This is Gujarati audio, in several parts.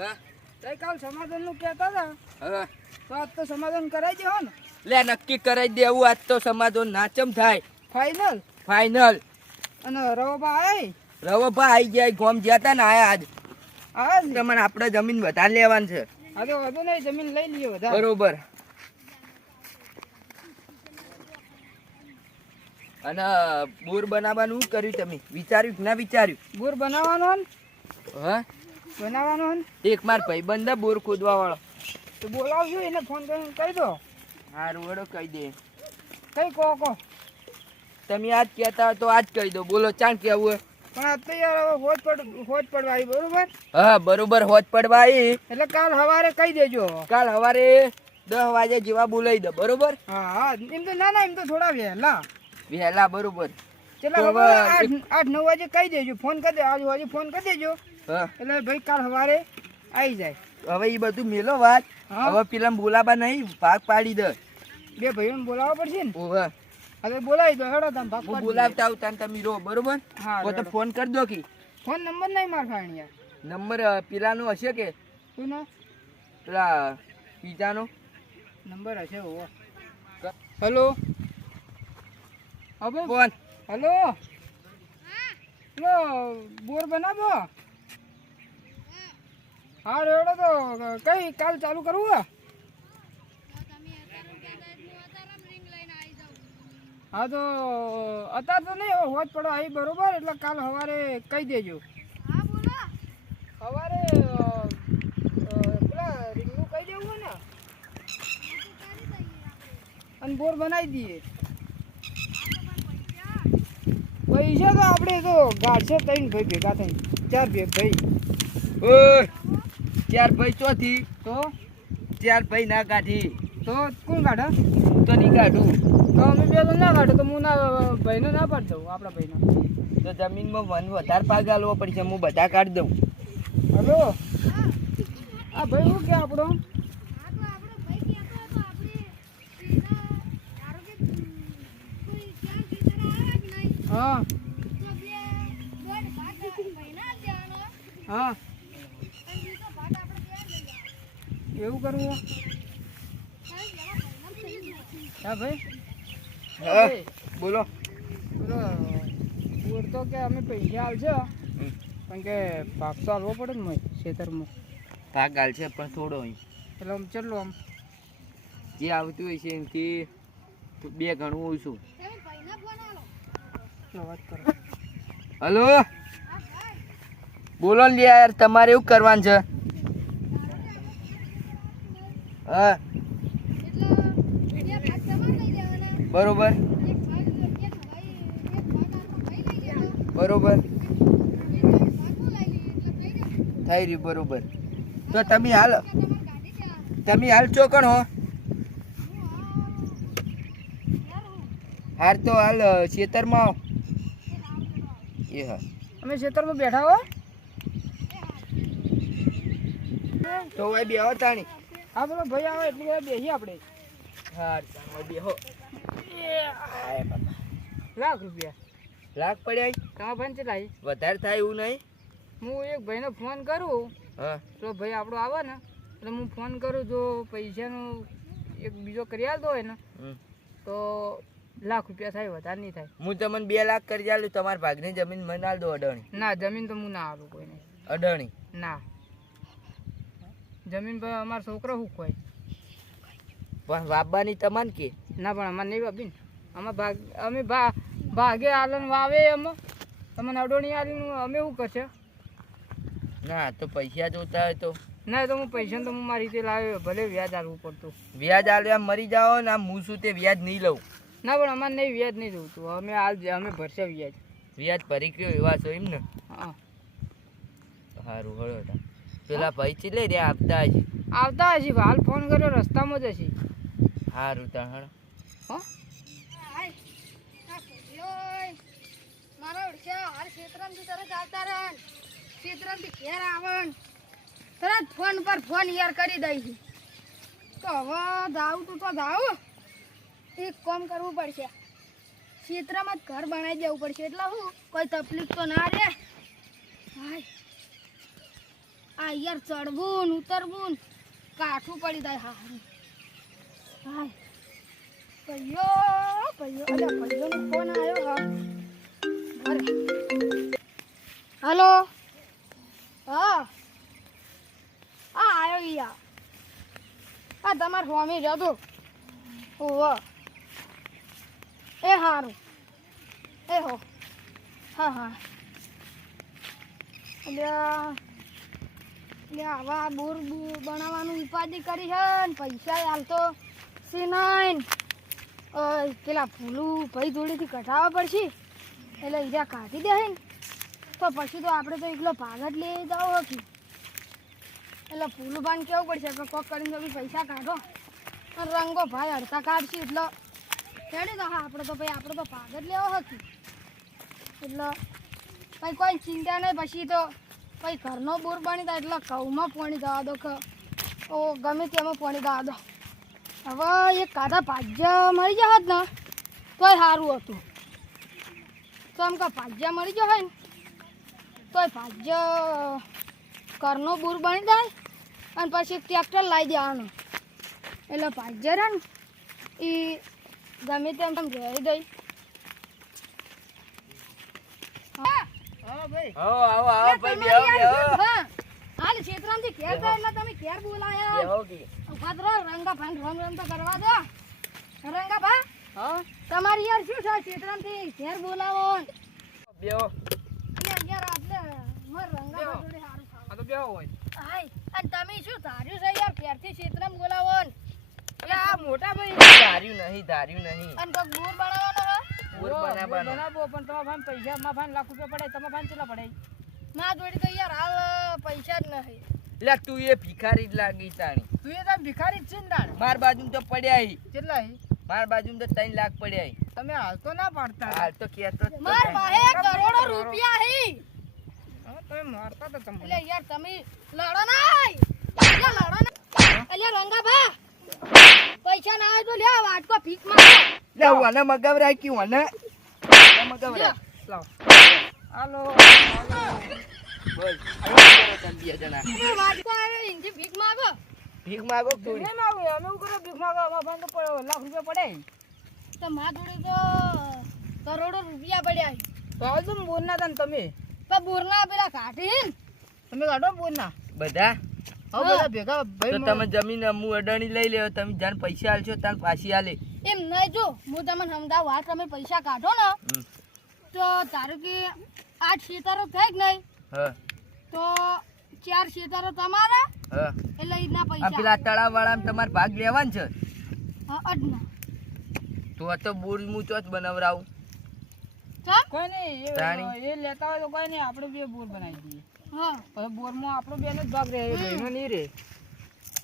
હા તઈ કાલ સમાધાન નું કહેતા હતા હા તો આજ તો સમાધાન કરાઈ દેવો ને લે નક્કી કરાઈ દેવું આજ તો સમાધાન નાચમ થાય ફાઈનલ ફાઇનલ અને રવબા આય રવભા આઈ ગયા ગોમ ગયા તા ને આયા આજ આજ તમને આપણે જમીન વધારે લેવાની છે હા તો વધુ નહીં જમીન લઈ લઈએ વધારે બરોબર અને બોર બનાવવાનું શું કર્યું તમે વિચાર્યું કે ના વિચાર્યું બોર બનાવવાનો ને હા બનાવવાનો ને એક માર ભાઈબંધ બોર ખોદવા વાળો તો બોલાવજો એને ફોન કરીને કહી દો હારું વડો કહી દે કઈ કહો તમે આજ કહેતા હોય તો આજ કહી દો બોલો ચાણ કેવું પણ આજ તો યાર હવે હોજ પડવા આવી બરોબર હા બરોબર હોજ પડવા આવી એટલે કાલ સવારે કહી દેજો કાલ સવારે 10 વાગે જેવા બોલાવી દો બરોબર હા હા એમ તો ના એમ તો થોડા વહેલા વહેલા બરોબર કેટલા તો ખબર હવે 8-9 વાગે કહી દેજો ફોન કરી દે આજે ફોન કરી દેજો હા એટલે ભાઈ કાલ સવારે આવી જાય હવે એ બધું મેલો વાત હા. હવે પેલા બોલાબા નહીં ભાગ પાડી દે બે ભાઈઓને બોલાવવા પડશે ને ઓવે હવે બોલાવી દો હેડો તમે ભાગ હું પાડી બોલાવતા આવું તાન તમે રહો બરોબર હા, તો તો બરાબર. ફોન કરી દો કે દો. ફોન નંબર નહીં માર ફાઈન યાર નંબર પેલાનો હશે કે શું ના પેલા પીઝાનો નંબર હશે ઓવો હેલો હવે ફોન હેલો હેલો બોર બનાવો હા રેડો તો કઈ કાલ ચાલુ કરવું હે? હા તો અત્યારે તો નહીં હોજ પડો આવી બરોબર એટલે કાલ સવારે કહી દેજો સવારે પેલા રીંગનું કહી દેવું હોય ને અને બોર બનાવી દઈએ પૈસા તો આપણે તો ગાડશે 3 ભાઈ ભેગા થઈને 4 ભાઈ ઓય ચાર ભાઈ ચોથી તો 4 ભાઈ ના કાઢી તો કોણ કાઢે તો નહીં કાઢું તો અમે બે તો ના કાઢે તો હું ના ભાઈને ના પાડી દઉં આપણા ભાઈને તો જમીનમાં વન વધારે પાગ આલવો પડશે હું બધા કાઢી દઉં હલો આ ભાઈ શું કે આપણો હા હા એવું કરવું હા ભાઈ હા બોલો બોલો બોર તો કે અમે પૈસા આવશે પણ કે ભાગ તો આવવો પડે ને મય ખેતરમાં ભાગ આલશે પણ થોડો અહીં એટલે આમ ચાલો આમ જે આવતું હોય છે એનાથી 2 ગણું ઓછું ચલો વાત કરો હલો બોલો ને યાર તમારે એવું કરવાનું છે હા બરોબર બરોબર થઈ રહ્યું બરોબર તો તમે હાલ ચોકણ હો હાર તો હાલ ખેતરમાં આવો એ હા અમે ખેતરમાં બેઠા હો તો ભાઈ બેહો તાણી હા બોલો ભાઈ આવે એટલું બધા બેસીએ આપણે હાર તાણી બેહો લાખ રૂપિયા લાખ પડ્યા તમારા ભાઈ કેટલા છે? વધારે થાય એવું નહીં હું એક ભાઈને ફોન કરું હા તો ભાઈ આપણો આવે ને એટલે હું ફોન કરું જો પૈસાનો એક બીજો કરી આલતો હોય ને તો લાખ રૂપિયા થાય વધારે નહીં થાય હું તમને 2 લાખ કરી ચાલું તમારા ભાગની જમીન મને આલ દો અડાણી ના જમીન તો હું ના આલું કોઈને અડાણી ના જમીન પર અમારો છોકરો શું કોઈ પણ વાપવાની તમને કે ના પણ અમારે નહીં વાપીને અમે ભાગે આલન વાવે એમાં તમને અડોણી આલીને અમે શું કરશે ના તો પૈસા જોતા હોય તો ના તો હું પૈસા તો હું મારી રીતે લાવ્યો ભલે વ્યાજ આલવું પડતું વ્યાજ આલ્યા મરી જાઓ ને આમ હું શું તે વ્યાજ નહીં લઉં ના પણ અમારે નહીં વ્યાજ નહીં જોતું અમે ભરશે વ્યાજ વ્યાજ ભરી ગયો એવા છો એમ ને હા સારું હળો તા પેલા ભાઈ ચીલે રે આપતા હશે આવતા હશે હાલ ફોન કર્યો રસ્તામાં જ હશે સારું તા હળો હો મારા ઓળખ્યા હાલ ક્ષેત્રમથી તરત આવતા રહે ક્ષેત્રમથી ઘેર આવન તરત ફોન પર ફોન યાર કરી દઈ છે તો હવે જાઉં તું તો જાઉં એક કામ કરવું પડશે ક્ષેત્રમાં જ ઘર બનાવી દેવું પડશે એટલે હું કોઈ તકલીફ તો ના રહે હાય આ યાર ચડવું ને ઉતરવું ને કાઠું પડી જાય હારું. હાય ભૈયો ભૈયોનો ફોન આવ્યો હા. અરે હલો હા આવ્યો યાર. આ તમારે સ્વામી જતો ઓહો એ સારું એ હો હા હા એટલે આવા બોર બનાવવાનું ઉપાધિ કરી છે ને પૈસા હાલતો સી નહીં પેલા ફૂલું ભાઈ જોડેથી કઢાવવા પડશે એટલે ઈજા કાઢી દે ને તો પછી તો આપણે તો એકલો ભાગ જ લઈ જાવ હકી એટલે ફૂલું ભાન કેવું પડશે કે કોક કરીને બી પૈસા કાઢો અને રંગો ભાઈ અડધા કાઢશે એટલે ખેડી તો હા આપણે તો ભાગ જ લેવો હકી એટલે ભાઈ કોઈ ચિંતા નહીં પછી તો ભાઈ ઘરનો બોર બની જાય એટલે ઘઉંમાં પાણી જવા દો કે ઓ ગમે તેમાં પાણી જવા દો. હવે એક કાઢા ભાજ્યા મળી જાય ને તોય સારું હતું. તો એમ કે ભાજ્યા મળી જાય ને તોય ભાજ્ય ઘરનો બોર બની જાય અને પછી ટ્રેક્ટર લાવી દેવાનું એટલે ભાજ્ય રહે ને એ ગમે તેમ રહી દઈ. હા ભાઈ આવો ભાઈ બેહો હાલ ક્ષેત્રમાંથી ઘેર જાય એટલે તમે ઘેર બોલાયા ઉભા તો રહો. રંગાભાઈ રમ તો કરવા દો. રંગાભા હા તમારી યાર શું છે ક્ષેત્રમાંથી ઘેર બોલાવો બેહો યાર યાર આપણે મર રંગાભા જોડે સારું આ તો બેહો હોય હાય અને તમે શું ધાર્યું છે યાર ઘેરથી ક્ષેત્રમાં બોલાવો એટલે આ મોટા ભાઈ ધાર્યું નહીં અને કોક બોર બનાવવાનો હે બોર બનાવવાનો. બનાવો પણ તમારા ભાઈ પૈસા માં ભાઈ લાખ રૂપિયા પડે તમારા ભાઈ કેટલા પડે ના જોડે તો યાર હાલ પૈસા જ નહીં. લે તું એ ભિખારી જ લાગી તાણી. તું એ તો ભિખારી જ છે ને દાણ માર બાજુ તો પડ્યા હી. કેટલા હે? માર બાજુ તો 3 લાખ પડ્યા હી. તમે હાલ તો ના પાડતા હાલ તો કેતો જ માર તો પાસે કરોડો રૂપિયા હે હા, તમે મારતા તો તમે એટલે યાર તમે લડો નહીં લડો નહીં અલ્યા રંગાભા પૈસા ના આવે તો લે વાટકો ભીખ માંગો. લે ઓને મગાવરાય કે ઓને મગાવરાય. લાવ હાલો બોલ આવો તમે બે જણા તમે વાટકો આવે ઇંજી ભીખ માંગો. ભીખ માગો થોડી. નહીં માગું અમે એવું કરો ભીખ માંગો અમારા ભાઈ તો લાખ રૂપિયા પડે તો માર જોડે તો કરોડો રૂપિયા પડ્યા છે. તો આવો તો બોલના હતા ને તમે પણ બોરના પેલા કાઢી તમે કાઢો બોલના બધા હા બધા ભેગા તો ભાઈ તમે જમીન અમુ અડાણી લઈ લેવો. તમે જાન પૈસા આલશો તાન પાછી આલે. એમ નહીં જો હું તમને સમજાવું આ તમે પૈસા કાઢો ને હમ. તો ધારો કે 8 શેતારો થાય કે નહીં હા તો 4 શેતારો તમારા હા એટલે એના આ પૈસા પેલા તળાવ વાળામાં તમારે ભાગ લેવાનો છે. હા અડના તો આ તો બોર હું ચોથ બનાવરાવું. ચમ કોઈ નહીં તાણી. એ લેતા હોય તો કોઈ નહીં આપણે બે બોર બનાવી દઈએ હા પછી બોરમાં આપણો બેનો જ ભાગ રહે ભાઈનો નહીં રહે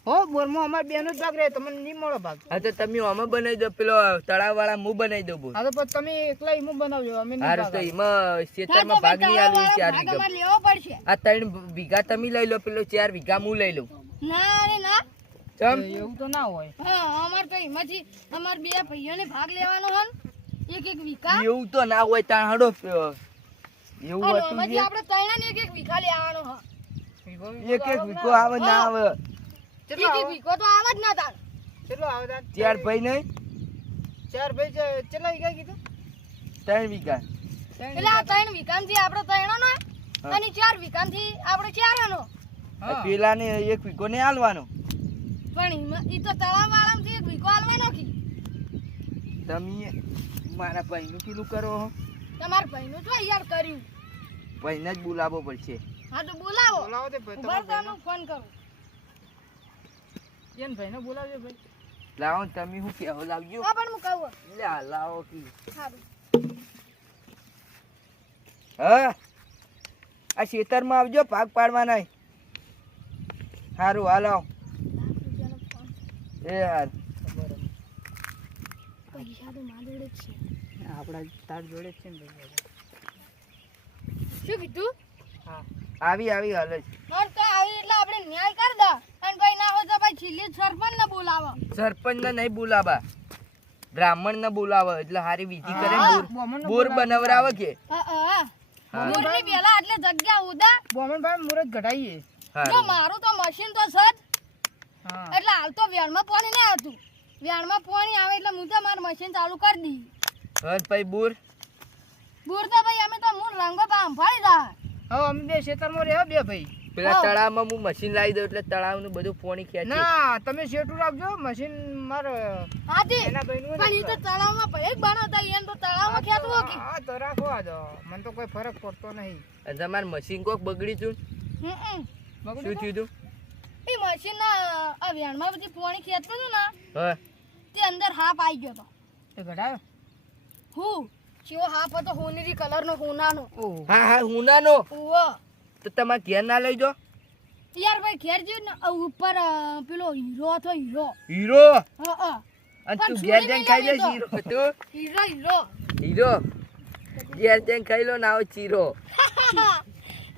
હો બોરમાં અમારે બેનો જ ભાગ રહે તમને નહીં મળો ભાગ હા તો તમે આમાં બનાવી દો. પેલો તળાવ વાળા હું બનાવી દઉં બોર. હા તો પછી તમે એકલા એમાં બનાવજો અમે નહીં હારું ભાગ તો આલે. એમાં ખેતરમાં ભાગ નહીં આલું 4 ભાગ વીઘા. અમારે લેવો પડશે. આ 3 વીઘા તમે લઈ લો, પેલો 4 વીઘા હું લઈ લઉં. ના રે ના ચમ એવું તો ના હોય હા અમારે તો એમાંથી અમારે બે ભાઈઓને ભાગ લેવાનો હન એક વીઘા એવું તો ના હોય તાણ હડો એવું અને હતું એમાંથી આપણે ત્રણેયને એક વીઘા લેવાનો હ એક વીઘો આવે ના આવે. કેટલો એક આવે? વીઘો તો આવે જ ના તાર કેટલો આવે તાર? 4 ભાઈ નહીં ચાર ભાઈ છે. કેટલા વીઘા કીધું 3 વીઘા. એટલે આ 3 વીઘામાંથી આપણે ત્રણેયનો અને 4 વીઘામાંથી આપણે ચારનો હા. પેલા ને 1 વીઘો ને આલવાનો. પણ ઈ તો તળાવ વાળામાંથી 1 વીઘો આલવાનો કી તમે મારા ભાઈ નું કીધું કરો હો. તમારા ભાઈનું તો યાર કર્યું ભાઈને જ બોલાવવો પડશે. હા તો બોલાવો બોલાવો તે ભાઈ ઉભા તમારા થવાનું ફોન કરો ભાઈને. એને ભાઈને બોલાવજો ભાઈ લાવો ને તમે શું કહેવો લાવજો. હા પણ હું કહું લે લાવો કી. સારું હા આ ખેતરમાં આવજો ભાગ પાડવાના. સારું હાલો એ હાર. પૈસા તો મારા જોડે જ છે આપણા તાર જોડે જ છે ને ભાઈ શું કીધું હા આવી હાલ જ. હા તો આવી એટલે આપણે ન્યાય કરી દો અને ભાઈ ના હોય તો ભાઈ છેલ્લી સરપંચ ને બોલાવો સરપંચ ને નહીં બોલાવા, બ્રાહ્મણ ને બોલાવે એટલે હારી વિધિ કરે. હા, બ્રાહ્મણને બોર બનાવરાવે કે હા હા હા. બોરની પેલા એટલે જગ્યા ઉદા બોમનભાઈ મુરત ઘટાઈએ જો મારું તો મશીન તો છે જ હા એટલે હાલ તો વેણમાં પાણી ના હતું વેણમાં પાણી આવે એટલે હું તો મારું મશીન ચાલુ કરી દી હવે પછી બુર બુર તો ભાઈ અમે તો મૂળ રંગો સંભાળી રહ્યા હવે અમે બે ખેતરમાં રહ્યા બે ભાઈ પેલા હા. તળાવમાં હું મશીન લાવી દઉં એટલે તળાવનું બધું પાણી ખેંચે ના તમે શેઠું રાખજો મશીન મારે હાથી એના ભાઈનું પણ એ તો તળાવમાં ભાઈ જ બનાવતા એને તો તળાવમાં ખેંચવો કે હા તો રાખો આ તો મને તો કોઈ ફરક પડતો નહીં અને તમારું મશીન કોક બગડી તું હમ શું થયું તું એ મશીન ના આ વેણમાં બધી પાણી ખેંચતું હતું ને હા તે અંદર હાપ આવી ગયો તો એ ઘટાયો હું કેવો હાપ હતો હોનીરી કલરનો હોનાનો ઓહ હા હા હુનાનો ઓવો તો તમારે ઘેર ના લઈ જો યાર ભાઈ ઘેર જ્યું ને આ ઉપર પેલો હીરો હતો હીરો હીરો હા હા અને તું પણ ઘેર સુરી જઈને ખાઈ નહીં લે હીરો તું હીરો હીરો હીરો ઘેર જઈને ખાઈ લો ના ચીરો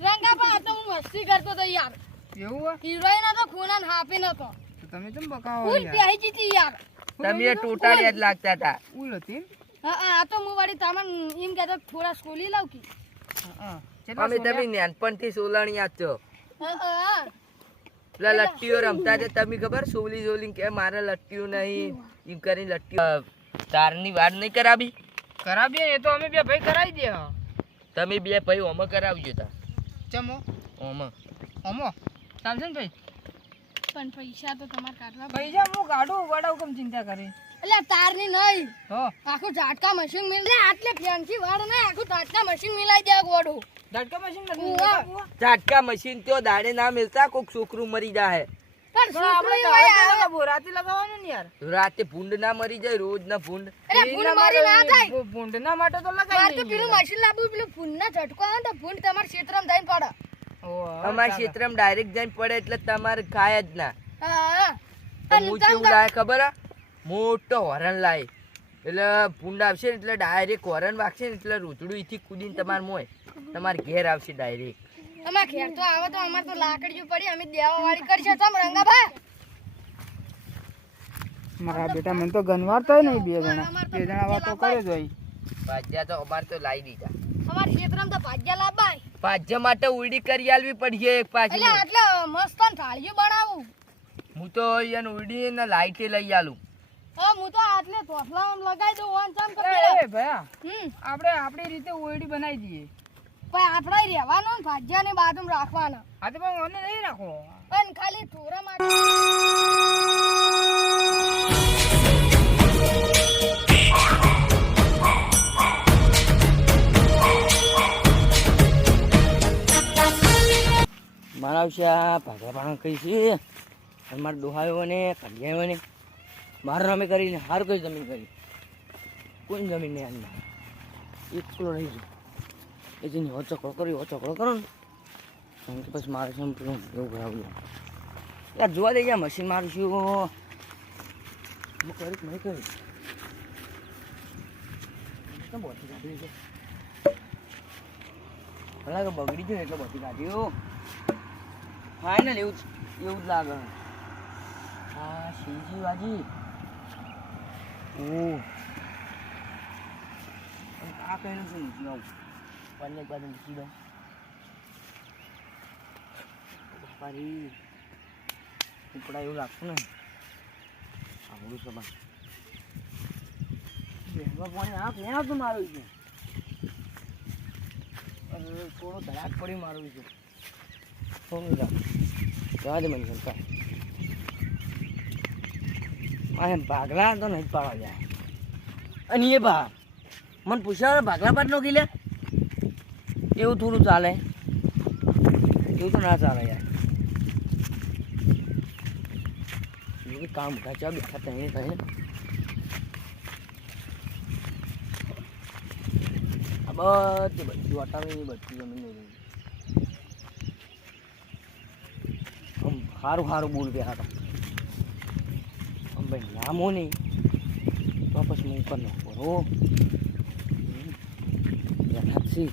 રંગાપા આ તો હું મસ્તી કરતો તો યાર એવું હે? હીરોઈન હતો ખૂના હાપી નતો તો તમે કેમ બકાવો ફૂલ યાર પ્યાઈ જીતી યાર તમે ટોટાળિયા જ લાગતા હતા ઉલ હતી હા આ તો હું વળી તમને એમ કહેતો થોડા સ્કૂલી લાવ કી હા કેટલા અમે તમે સોલ્યા? નાનપણથી સોલણિયા જ છો હા પેલા લટ્ટીઓ રમતા હતા તમે ખબર સોલી સોલી કે મારે લટ્ટીઓ નહીં એમ કરીને લટ્ટીઓ તારની વાર નહીં કરાવી કરાવીએ એ તો અમે બે ભાઈ કરાવી દે તમે બે ભાઈ ઓમાં કરાવજો તા ચમો ઓમાં અમો ચાલશે ને ભાઈ પણ પૈસા તો તમારે કાઢવા પૈસા હું કાઢું વડાવ કેમ ચિંતા કરી એટલે તારની નહીં હો આખું ઝાટકા મશીન મિલ રે આટલે ફેન્સી વાળ ને આખું ઝાટકા મશીન મિલાઈ દે ગોડું ઝટકા મશીન ઉવા. ચાટકા મશીન તો દાડે ના મિલતા કોક છોકરું મરી જાય પણ પણ આપણે છોકરી તો હોય હવે આવે. લગાવવું, રાતે લગાવવાનું ને યાર રાતે ભૂંડ ના મરી જાય રોજ ના ભૂંડ એટલે ફૂલ મારી ના થાય ભૂંડના માટે તો મારે લગાવી તો પેલું મશીન લાવવું પેલું ફૂલના ઝટકો આવે ને તો ફૂલ તમારા ક્ષેત્રમાં થઈને પડે અમારા ક્ષેત્રમાં ડાયરેક્ટ જઈને પડે એટલે તમારે ખાય જ ના હા તો હું કેવું લાય ખબર હે? મોટો હોરન લાય એટલે ભૂંડ આવશે ને એટલે ડાયરેક્ટ હોરન વાગશે ને એટલે રૂતડું ઈથી કૂદીને તમારે મોય તમારે ઘેર આવશે ડાયરેક્ટ અમાર ઘેર તો આવે તો અમાર તો લાકડીઓ પડી અમે દેવા વાળી કરશે તમ રંગાભા મારા બેટા મને તો ગનવાર તો નહીં બે જણા બે જણા વાતો કરે જ હોય ભાજ્યા તો અમારે તો લાવી દીધા અમાર ક્ષેત્રમાં તો ભાગ્યા લાવવાય ભાજ્યા માટે ઉડી કરી આલવી પડશે એક પાછી એટલે આટલે મસ્ત થાળીઓ બનાવું હું તો એને ઉડી ને લાઈટે લઈ આલું હા હું તો આટલે તોફલામાં લગાઈ દઉં વાન ચામ એ કરી ભયા હમ આપણે આપણી રીતે ઓયડી બનાવી દઈએ પણ આપણે રહેવાનો ને ભાગ્યાની બાજુમાં રાખવાનો આ તો પણ મને નહીં રાખો પણ ખાલી થોડા માટે મારા વિશે આ ભાગા પાણા કઈ છે અને મારા ડોહાયો ને કઢિયાયો ને મારા નામે કરીને હાર કઈ જમીન કરી કોઈ જમીન નહીં આની એકલો રહી ગયો એ જેની હો ચકડો કરો ને કારણ કે પછી મારે છે ને પેલું એવું કરાવ્યું યાર જોવા દે ગયા મશીન મારું છું હું કરી નહીં કરી કેમ બોટી કાઢી છે ભલા કે બગડી ગયું એટલે બોટી કાઢ્યું ફાઇનલ એવું જ લાગે હા શીશી વાજી ઓહ આ કહેલું છે મૂકી દઉં બંને બાજુ મૂકી દઉં બાપારી ઉપડા એવું લાગતું ને આવડું છે બસ બેહવા પાણી આ ક્યાં આવતું મારું છે થોડો ધડાક પડી મારું છે થોડું જવા દે મને શંકા મારે ભાગલા તો નહીં જ પાડવા જાય અને એ ભા મને પૂછ્યા ભાગલા પાડ નો લે એવું થોડું ચાલે એવું તો ના ચાલે યાર એવું કામ કાચા બેઠા તને કહે આ બધી વટાવી બધી જમીન આમ સારું સારું બોલ બે હતા આમ ભાઈ નામો નહીં તો પછી હું કરી નાખો રો બેઠા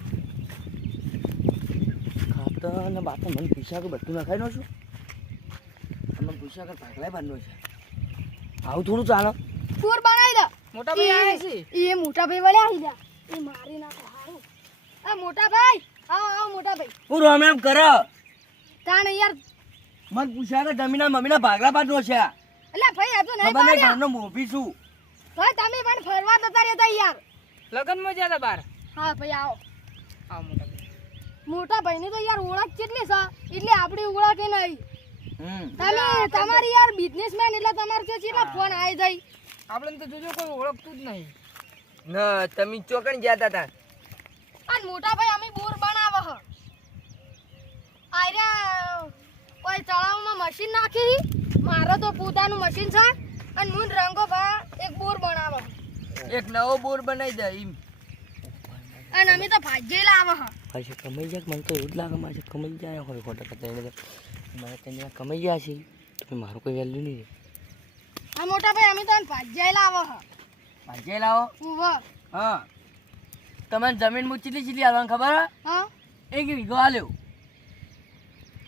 ખાતર ને બાતો મને પૈસા કે બધું નખાઈ નો છું મને પૈસા કે ભાગલાય બાંધનો છે આવું થોડું ચાલો પૂર બનાવી દે મોટા ભાઈ આવે છે એ મોટા ભાઈ વળે આવી જા એ મારી નાખો હારું આ મોટા ભાઈ આવો આવો મોટા ભાઈ હું રામ રામ કરો તાણે યાર મન પૂછ્યા કે જમીના મમ્મીના ભાગલા પાડો છે એટલે ભાઈ આ તો નહીં ખબર નહીં પાડ્યા ઘરનો મોભી છું ભાઈ તમે પણ ફરવા જતા રહેતા યાર લગનમાં જ્યાં તા બાર હા ભાઈ આવો આવો મોટા ભાઈ મોટા ભાઈની તો યાર ઓળખ કેટલી છે એટલે આપણી ઓળખ એ નહીં હમ તમે તમારી યાર બિઝનેસમેન એટલે તમારે તો કેટલા ફોન આવી જાય આપણે તો જોજો કોઈ ઓળખતું જ નહીં ના તમે ચોકણ ગયા હતા અને મોટા ભાઈ અમે બોર બનાવો હ આર્યા કોઈ તળાવમાં મશીન નાખી મારો તો પોતાનું મશીન છે અને હું ને રંગો ભા એક બોર બનાવો એક નવો બોર બનાવી દે એમ અને અમે તો ભાજેલા આવો હ પછી કમાઈ જાય મને તો એવું જ લાગે મારે કમાઈ જાય હોય ખોટા કરતા એને મારે ત્યાં કમાઈ ગયા છે તો મારું કોઈ વેલ્યુ નહીં રહે આ મોટા ભાઈ અમે તો ભાજેલા આવો હ ભાજે લાવો ઉવા હા તમને જમીન માં ચીટલી ચીટલી આવવાનું ખબર હે હા એક વીઘો આલ્યો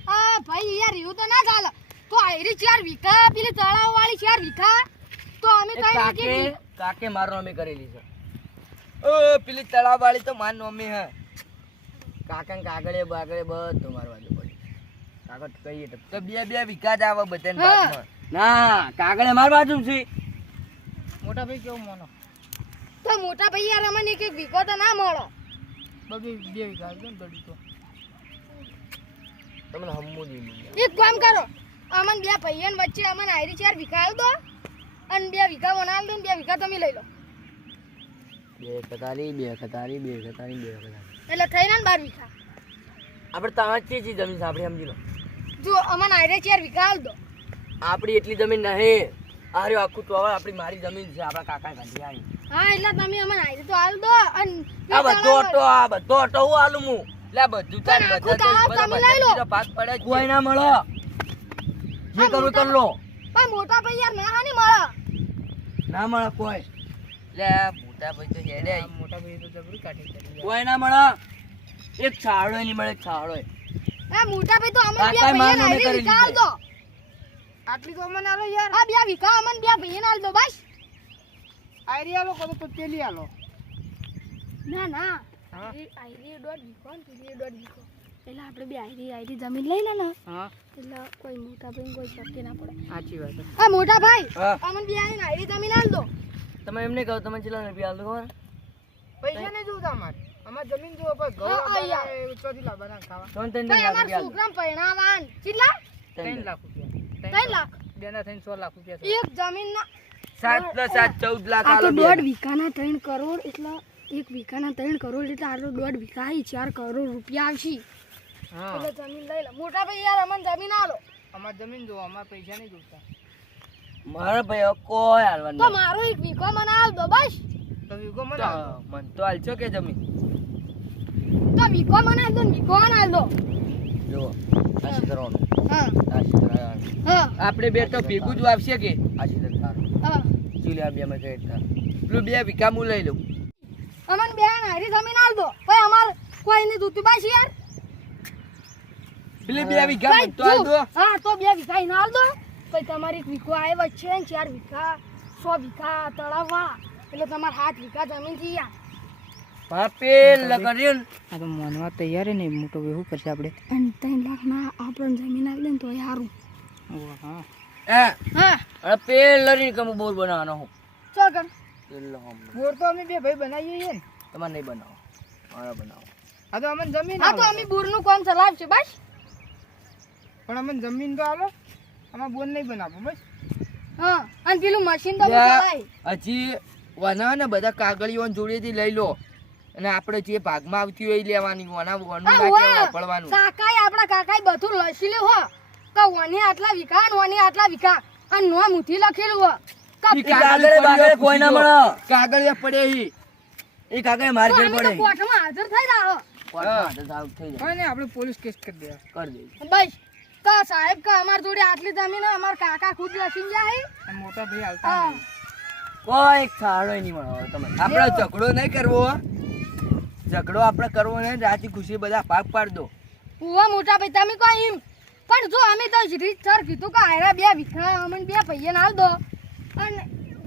આ ભાઈ યાર એવું તો ના ચાલે તો આયરી 4 વીઘા પેલી તળાવ વાળી 4 વીઘા તો અમે એ કઈ કાકે નથી કાકે મારો નામે કરેલી છે ઓ પેલી તળાવ વાળી તો માર નામે હે કાકા ને કાગળે બાગળે બધું મારવા દે પડી કાગળ કહીએ તો બે વીઘા જ આવે બધાને હા. બાજુમાં ના કાગળે માર બાજુ છે મોટા ભાઈ કેવું માનો તો મોટા ભાઈ યાર અમને એક વીઘો તો ના મળો બે વીઘા છે ને દડી તો તમને હમ્મુ નહીં મળે એક કામ કરો અમન બે ભાઈઓને વચ્ચે અમન આયરી 4 વીઘા આલ દો અને 2 વીઘા બનાલ દો ને 2 વીઘા તમે લઈ લો બે કતારી એટલે થઈ ને 12 વીઘા આપણે તમારે ચી ચી જમીન છે આપણે સમજી લો જો અમન આયરે 4 વીઘા આલ દો આપણી એટલી જમીન નહીં આ રહ્યો આખું તો હવે આપણી મારી જમીન છે આપણા કાકા ગાંધી આવી હા એટલે તમે અમન આયરે તો આલ દો અને આ બધો ઓટો હું આલું હું લે બધું તાર પણ આખું તળાવ તમે લઈ લો. ભાગ પડે કોઈ ના મળે જે કરવું કર લો પણ મોટા ભાઈ યાર ના હાની મળે ના મળે કોઈ લે મોટા ભાઈ તો હેડે આઈ. મોટા ભાઈ તો જબરી કાઢી કરી કોઈ ના મળે એક છાડો નહીં મળે એક છાડો એ મોટા ભાઈ તો અમન બે કાકાએ માર ભાઈઓને નામે આયરે કરેલી વીઘા આલ છે. દો આટલી તો અમને આલો યાર આ 2 વીઘા અમન બે ભાઈઓને આલ દો બસ આયરી આલો કરો તો પેલી આલો ના ના હા આયરી 1.5 વીઘો ને પેલી 1.5 વીઘો એટલે આપણે બે આયરી જમીન લઈ લે ને હા એટલે કોઈ મોટા ભાઈ કોઈ શક્તિ ના પડે સાચી વાત છે. આ મોટા ભાઈ હા. અમન બે આયરી આયરી જમીન આલ દો તમે એમને કહો તમે ચેલા રૂપિયા આલો ખબર પૈસા નહીં જોતા અમારે અમારે જમીન જોવો પણ ઘઉં હા, લાવવાના, યાર. એ ચોથી લાવવાના ખાવા ત્રણ ભાઈ અમાર રૂપિયા આલો. છોકરાને પરણાવાન કેટલા 3 લાખ રૂપિયા 3 લાખ બેના થઈને 100 લાખ રૂપિયા છે. એક જમીનના 7 + 7 14 લાખ આ તો આલો 1.5 વીઘાના 3 કરોડ એટલે એક વીઘાના 3 કરોડ એટલે આટલો 1.5 વીઘા આવી 4 કરોડ રૂપિયા આવશે હા એટલે જમીન લઈ લે મોટા ભાઈ યાર અમન જમીન આલો અમારે જમીન જોવો અમારે પૈસા નહીં જોતા મારા ભાઈ કોઈ હાલવાનું તો નહીં. મારો એક વીઘો મને આલ દો બસ તો વીઘો મને તો આપો. મન તો હાલશો કે જમીન તો વીઘો મને આલ દો ને વીઘો મને આલ દો જો આશી કરવાનું હા આશી કરવાનું હા આપણે બે તો ભેગું જ વાપશે કે આશી કરવાનું હા ચૂલ્યા બે માં કઈ પેલું 2 વીઘા હું લઈ લઉં અમન બે હારી જમીન આલ દો ભાઈ અમાર કોઈ નહીં જોતું બસ યાર પેલી 2 વીઘા ભાઈ, મન તો હાલ જો. દો હા તો 2 વીઘા એને આલ દો પછી તમારી એક વીઘો આવે વચ્ચે ને 4 વીઘા 100 વીઘા તળાવવા એટલે તમારે 7 વીઘા જમીન થઈ યાર પાપે લગરીન આ તો માનવા તૈયાર ને મોટો વેહુ કરશે આપણે અને 3 લાખ ના આપણને જમીન આલ દે ને તો સારું હા હા હા અરે પેલરી કમ બોર બનાવવાનો હું ચાલ કર પેલો હમ બોર તો અમે બે ભાઈ બનાવીએ છીએ ને તમારે નહીં બનાવો મારા બનાવો આ તો અમને જમીન હા તો આલો. અમે બોરનું કામ ચલાવશે બસ પણ અમને જમીન તો આલો અમારે બોર નહીં બનાવો બસ હા અને પેલું મશીન તો યા. ચલાય હજી વના ને બધા કાગળીઓ જોડેથી લઈ લો અને આપણે જે ભાગમાં આવતી હોય એ લેવાની વના વનું ના કેવું પડવાનું કાકાએ આપણા કાકાએ બધું લખેલું હો કે વને આટલા વીઘા ને વને આટલા વીઘા અને નો મુઠી લખેલું હો ઈ કાગળે બાગળે કોઈ ના મળે કાગળે પડે ઈ કાગળે માર ઘેર પડે કોર્ટમાં હાજર થઈ જાઓ કોર્ટમાં હાથે સાવ થઈ જાય કોઈ નહીં આપણે પોલીસ કેસ કરી દે કરી દે બસ તો સાહેબ કે અમાર જોડે આટલી જમીન હે, અમાર કાકા ખુદ લસીન જાય અને મોટા ભાઈ હાલતા હા. નહીં. કોઈ છાડો નહીં મળે તમે આપણે ઝઘડો નહીં કરવો હો. ઝઘડો આપણે કરવો નહીં રાજી ખુશી બધા ભાગ પાડ દો ઉવા મોટા ભાઈ તમે કહો એમ પણ જો અમે તો રીત સર કીધું કે આયરા 2 વીઘા અમને 2 પૈયા આલ દો અને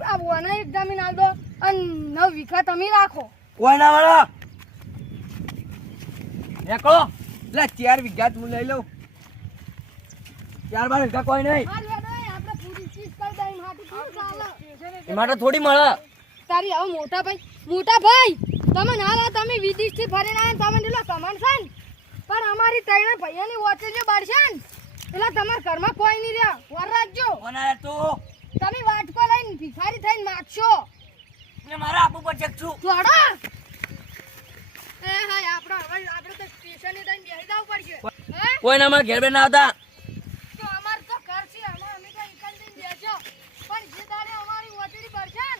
આ વના એક જમીન આલ દો અને 9 વીઘા તમે રાખો કોઈ ના મળે નીકળો લે 4 વીઘા જ હું લઈ લઉં ચાર બાર વીઘા કોઈ નહીં હાલ હેડો આપણે પૂરી ચીજ કરી દઈ માટી પૂરી ચાલે એ માટે થોડી મળે તારી હવે મોટા ભાઈ તમે નારા તમે વિદેશથી ફરીને આયા તમે એટલો કમાણ છે ને પણ અમારી ત્રણે ભાઈઓની વચ્ચે જે બાળશે ને એટલે તમારા ઘરમાં કોઈ નહીં રહ્યા વર રાખજો કોના તું તમે વાટકો લઈને ભિખારી થઈને માગશો ને મારા આપું પર ચકશું જોડો એ હાય આપણે તો સ્ટેશને જઈને બેસી જવું પડશે હે કોઈ ના અમારા ઘેર બે ના આવતા તો અમાર તો ઘર છે અમે તો એકલ દિન બેસો પણ જે દાડે અમારી વચડી પડશે ને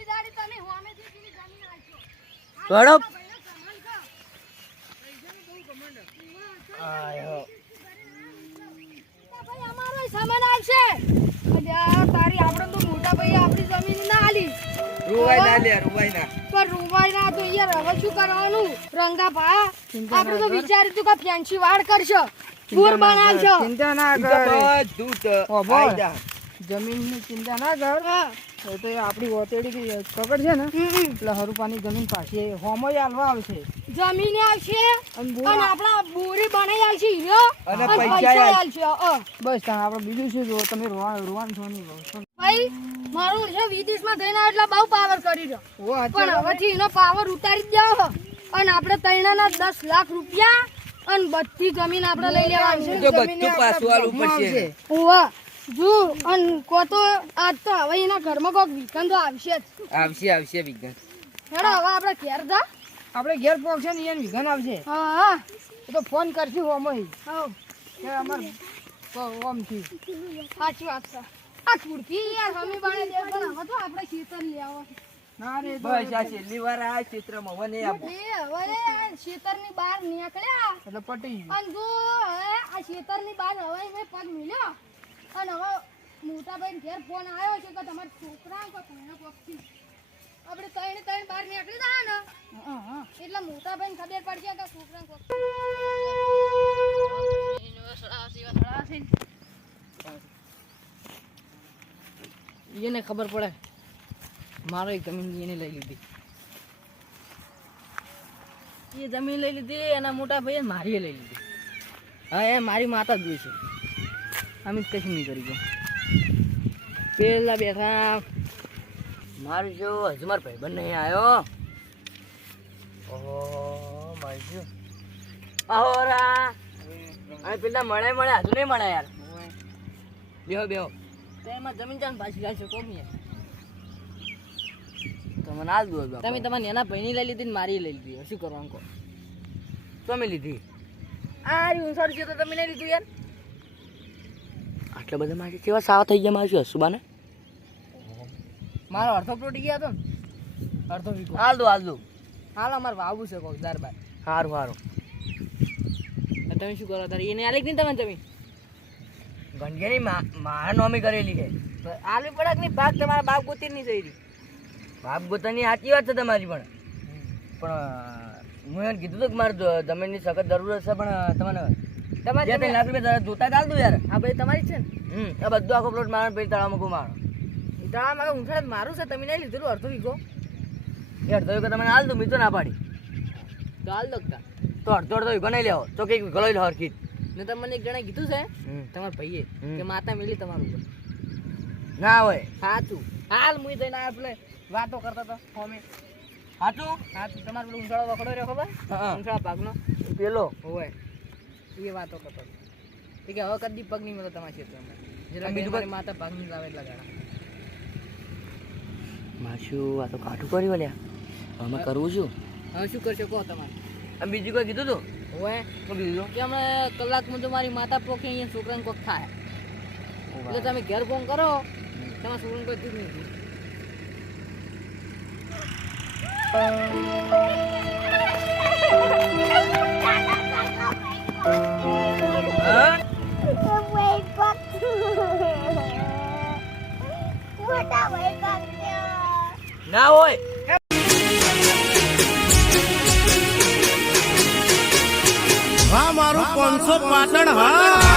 એ દાડે તમે હોમેથી પેલી જમીન આવશો જોડો ભાઈ અમારો સામાન આવશે અલ્યા તારી આપણે તો મોટા ભાઈ આપણી જમીન ના આલી રૂવાઈ ના લે રૂવાઈ ના પણ રૂવાઈ ના તો યાર હવે શું કરવાનું રંગા ભા આપણે તો વિચાર્યું તું કે ફેન્સી વાડ કરશો પૂર બનાવશો ચિંતા ના કર બધું તો આઈ જા. જમીનની ચિંતા ના કર એ તો એ આપણી ઓતેડી ખબર છે ને એટલે હરુપાની જમીન પાછી હોમો હાલવા આવશે જમીને આવશે અને અને આપણા બોરી બનાવી આવશે હીરો અને અને પૈસા આવશે બસ તાણ આપણે બીજું શું જો તમે રોવાન છો નહીં ભાઈ મારું છે વિદેશમાં થઈને આવ્યો એટલે બહુ પાવર કરી રહ્યો પણ હવેથી એનો પાવર ઉતારી જ જાવ અને આપણે તૈણાના 10 લાખ રૂપિયા અને બધી જમીન આપણે લઈ લેવાની તો બધું પાછું આલવું પડશે ઓવા જો અન કો તો આજ તો હવે એના ઘરમાં કોક વીકન તો આવશે જ આવશે વિજ્ઞાન હેડો હવે આપણે ઘેર જા આપણે ઘેર પહોંચશે ને એને વિઘન આવશે હા હા એ તો ફોન કરશું હોમો હા કે અમાર ઓમ થી સાચી વાત છે આ ચૂડકી યાર હમી બાણે દે પણ હવે તો આપણે ખેતર લઈ આવો ના રે બસ આ છેલ્લી વાર આ ક્ષેત્રમાં મને આપો એ હવે ખેતરની બહાર નીકળ્યા એટલે પટી ગયું અને જો હવે આ ખેતરની બહાર હવે મેં પગ મિલ્યો અને હવે મોટા ભાઈ ઘેર ફોન આવ્યો છે કે તમારા છોકરા કો તને પક્ષી આપણે ત્રણ બહાર નીકળી જાય ને એટલે મોટા ભાઈને ખબર પડશે કે છોકરા એને ખબર પડે મારો એક જમીન એને લઈ લીધી એ જમીન લઈ લીધી એના મોટા ભાઈએ મારી લઈ લીધી હા એ મારી માતા જ જોઈ છે અમે કશું નહીં કરી ગયો પેલા બેઠા મારું જો હજુ મારો ભાઈબંધ નહીં આવ્યો ઓહો મારી જો ahoરા આ પેલા મળે હજુ નહીં મળે યાર બેહો તો એમાં જમીન જાન પાછી લાવશો કોમી તો મને આલ દો તમે તમારા નાના ભાઈની લઈ લીધી ને મારી લઈ લીધી શું કરવાનું કહો તમે લીધી આ રહ્યું સર છે તો તમે નહીં લીધું યાર આટલા બધા મારી કેવા સાવા થઈ ગયા મારી હસુબાને મારો અડધો પ્લોટી ગયા હતો ને અડધો વીકો હાલ દો હાલ અમારે વાવવું છે કોક દાર સારું તમે શું કરો તારે એને આલી નહીં તમે ગંજેની મારા નોમી કરેલી છે આલવી પડે કે નહીં ભાગ તમારા બાપ ગોતી નહીં જઈ રહી બાપ ગોતાની સાચી વાત છે તમારી પણ હું એને કીધું હતું કે મારે જમીનની સખત જરૂર છે પણ તમને તમારી 2-3 લાખ રૂપિયા જોતા ચાલ દઉં યાર હા ભાઈ તમારી જ છે ને આ બધું આખો પ્લોટ મારા પેલી તળાવમાં મૂકું મારો એ તો મારે ઊંઠાડ મારું છે તમે નહીં લીધેલું અડધો વીકો એ અડધો વીઘો તમને હાલ દઉં મેં તો ના પાડી તો હાલ દોકતા તો અડધો વીઘો નહીં લેવો તો કંઈક વીઘો લઈ લો હરખી ને તમને એક જણા કીધું છે તમારા ભાઈએ કે માતા મિલી તમારું ઉપર ના હોય સાચું હાલ મુઈ જઈને આપણે વાતો કરતા હતા હોમે સાચું તમારો પેલો ઊંચાળો વખડો રહ્યો ખબર ઊંચાળા ભાગનો પેલો હોય એ વાતો કરતો હતો એ કે હવે કદી પગ નહીં મળે તમારા ક્ષેત્રમાં જરા બીજું મારી માતા ભાગ નહીં લાવે એટલા ગાડા માશું આ તો કાઠું કર્યું લ્યા અમે કરવું છું હવે શું કરશો કહો તમારે આમ બીજું કોઈ કીધું તું હોય શું કીધું કે હમણાં કલાકમાં તો મારી માતા પોકે અહીંયા છોકરાને કોક થાય એટલે તમે ઘેર ફોન કરો તમારા છોકરાને કોઈ દૂધ નહીં ના હોય હા મારું 500 પાટણ હા